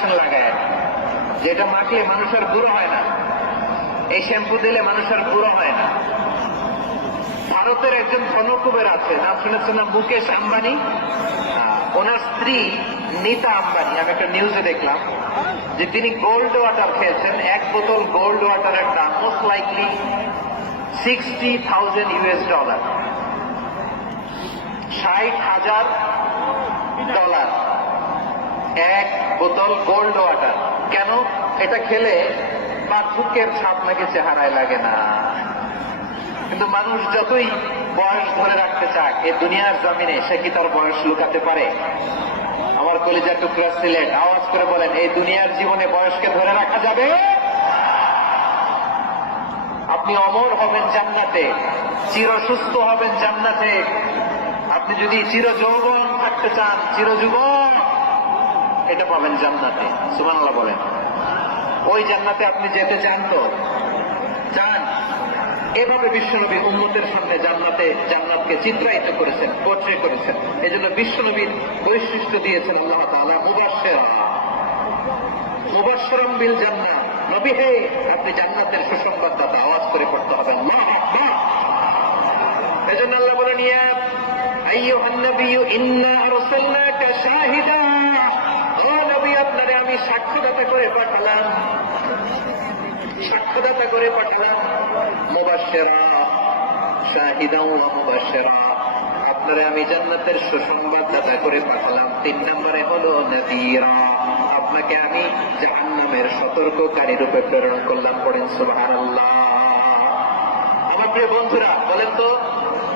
Injection লাগায় যেটা মাখলে মানুষের গুঁড়ো হয় না। এই শ্যাম্পু দিলে মানুষের গুঁড়ো হয় না। ভারতের একজন ধনকুবের আছে। নাম শুনেছেন না? মুকেশ আম্বানি? ওনার স্ত্রী নীতা আম্বানি। আমি একটা নিউজে দেখলাম যে তিনি গোল্ড ওয়াটার খেয়েছেন। এক বোতল গোল্ড ওয়াটারের দাম most likely sixty thousand US dollar ষাট হাজার ডলার এক বোতল গোল্ড ওয়াটার কেন? এটা খেলে পার্থক্যের ছাপ নাকি চেহারায় লাগে না। কিন্তু মানুষ যতই বয়স ধরে রাখতে চাক এই দুনিয়ার জমিনে সে কি তার বয়স লুকাতে পারে? আমার কলিজার টুকরা সিলেট, আওয়াজ করে বলেন, এই দুনিয়ার জীবনে বয়সকে ধরে রাখা যাবে? আপনি অমর হবেন জান্নাতে চির সুস্থ হবেন জান্নাতে। আপনি যদি চির যৌবন থাকতে চান চির যুবক এটা পাবেন জান্নাতে। সুমানাল্লাহ বলেন। ওই জান্নাতে আপনি যেতে চান তো? চান। এভাবে বিশ্বনবী উম্মতের সামনে জান্নাতে জান্নাতকে চিত্রায়িত করেছেন পোর্ট্রে করেছেন। এই জন্য বিশ্বনবীর বৈশিষ্ট্য দিয়েছেন আল্লাহ তাআলা, মুবাশশিরা। মুবাশশিরাম বিল জান্নাহ। নবী হে, আপনি জান্নাতের সুসংবাদদাতা আওয়াজ করে পড়তে হবে। আল্লাহু এজন্য আল্লাহ বলেন, ইয়া আইয়ুহান নাবিয়্যু, ইন্না আরসালনাকা শাহিদা ও নবী আপনারে আমি সাক্ষ্যদাতা করে পাঠালাম। সাক্ষ্যদাতা করে পাঠালাম। মুবাশশিরা শাহিদা ওয়া মুবাশশিরা। আপনারে আমি জান্নাতের সুসংবাদদাতা করে পাঠালাম। তিন নম্বরে হলো নদীরা। আপনাকে আমি জাহান্নামের সতর্ককারী রূপে প্রেরণ করলাম। পড়েন সুবহানাল্লাহ। আমার প্রিয় বন্ধুরা, বলেন তো,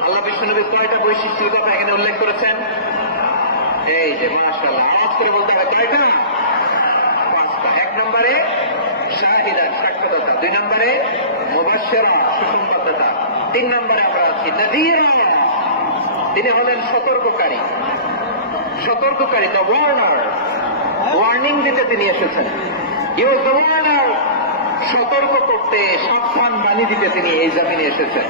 আল্লাহ বিষ্ণুনবী কয়টা বৈশিষ্ট্যের কথা এখানে উল্লেখ করেছেন? এই যে মাশাআল্লাহ, আওয়াজ করে বলতে হবে কয়টা পাঁচটা এক নম্বরে শাহিদা সাক্ষ্যদাতা দুই নম্বরে মুবাশশিরা সুসংবাদদাতা। তিন নম্বরে আমরা আছি নদীরা তিনি হলেন সতর্ককারী। সতর্ককারী দ্য ওয়ার্নার। ওয়ার্নিং দিতে তিনি এসেছেন। ইউ দ্য ওয়ার্নার সতর্ক করতে সাবধান বাণী দিতে তিনি এই জামিনে এসেছেন।